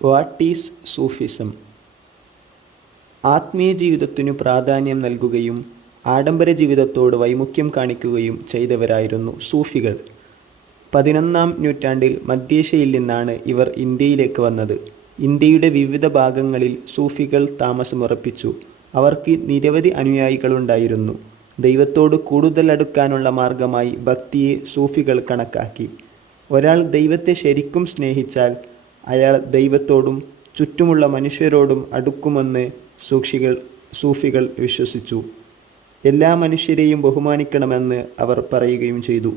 What is Sufism? ആത്മീയ ജീവിതത്തിനു പ്രാധാന്യം നൽകുകയും ആഡംബര ജീവിതത്തോട് വൈമുഖ്യം കാണിക്കുകയും ചെയ്തവരായിരുന്നു സൂഫികൾ. 11-ാം നൂറ്റാണ്ടിൽ മധ്യേഷ്യയിൽ നിന്നാണ് ഇവർ ഇന്ത്യയിലേക്ക് വന്നത്. ഇന്ത്യയുടെ വിവിധ ഭാഗങ്ങളിൽ സൂഫികൾ താമസമുറപ്പിച്ചു. അവർക്ക് നിരവധി അനുയായികളുണ്ടായിരുന്നു. ദൈവത്തോട് കൂടുതൽ അടുക്കാനുള്ള മാർഗമായി ഭക്തിയെ സൂഫികൾ കണക്കാക്കി. ഒരാൾ ദൈവത്തെ ശരിക്കും സ്നേഹിച്ചാൽ അയാൾ ദൈവത്തോടും ചുറ്റുമുള്ള മനുഷ്യരോടും അടുക്കുമെന്ന് സൂഫികൾ വിശ്വസിച്ചു. എല്ലാ മനുഷ്യരെയും ബഹുമാനിക്കണമെന്ന് അവർ പറയുകയും ചെയ്തു.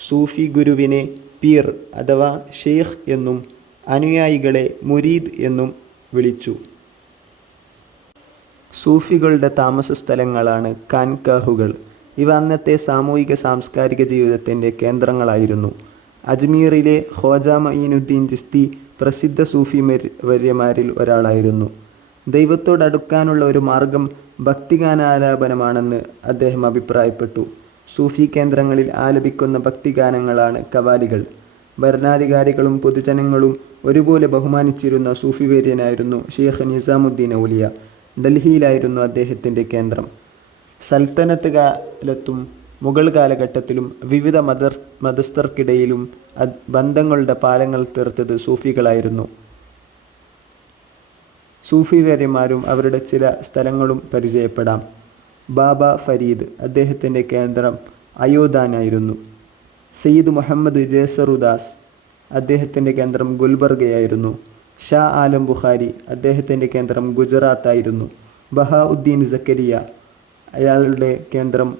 സൂഫി ഗുരുവിനെ പീർ അഥവാ ഷെയ്ഖ് എന്നും അനുയായികളെ മുരീദ് എന്നും വിളിച്ചു. സൂഫികളുടെ താമസ സ്ഥലങ്ങളാണ് ഖാൻഖാഹുകൾ. ഇവ അന്നത്തെ സാമൂഹിക സാംസ്കാരിക ജീവിതത്തിൻ്റെ കേന്ദ്രങ്ങളായിരുന്നു. അജ്മീറിലെ ഖ്വാജ മഈനുദ്ദീൻ ചിസ്തി പ്രസിദ്ധ സൂഫി വര്യന്മാരിൽ ഒരാളായിരുന്നു. ദൈവത്തോടടുക്കാനുള്ള ഒരു മാർഗം ഭക്തിഗാനാലാപനമാണെന്ന് അദ്ദേഹം അഭിപ്രായപ്പെട്ടു. സൂഫി കേന്ദ്രങ്ങളിൽ ആലപിക്കുന്ന ഭക്തിഗാനങ്ങളാണ് ഖവാലികൾ. ഭരണാധികാരികളും പൊതുജനങ്ങളും ഒരുപോലെ ബഹുമാനിച്ചിരുന്ന സൂഫി വര്യനായിരുന്നു ഷെയ്ഖ് നിസാമുദ്ദീൻ ഔലിയ. ഡൽഹിയിലായിരുന്നു അദ്ദേഹത്തിൻ്റെ കേന്ദ്രം. സൽത്തനത്ത് കാലത്തും മുഗൾ കാലഘട്ടത്തിലും വിവിധ മതസ്ഥർക്കിടയിലും ബന്ധങ്ങളുടെ പാലങ്ങൾ തീർത്തത് സൂഫികളായിരുന്നു. സൂഫി വര്യന്മാരും അവരുടെ ചില സ്ഥലങ്ങളും പരിചയപ്പെടാം. ബാബ ഫരീദ്, അദ്ദേഹത്തിൻ്റെ കേന്ദ്രം അയോധ്യാനായിരുന്നു. സയ്യിദ് മുഹമ്മദ് ജേസറുദാസ്, അദ്ദേഹത്തിൻ്റെ കേന്ദ്രം ഗുൽബർഗയായിരുന്നു. ഷാ ആലം ബുഖാരി, അദ്ദേഹത്തിൻ്റെ കേന്ദ്രം ഗുജറാത്തായിരുന്നു. ബഹാഉദ്ദീൻ സക്കരിയ, അയാളുടെ കേന്ദ്രം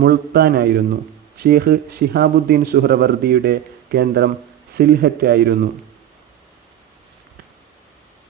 മുൾത്താനായിരുന്നു. ഷെയ്ഖ് ഷിഹാബുദ്ദീൻ സുഹ്റവർദിയുടെ കേന്ദ്രം സിൽഹറ്റ് ആയിരുന്നു.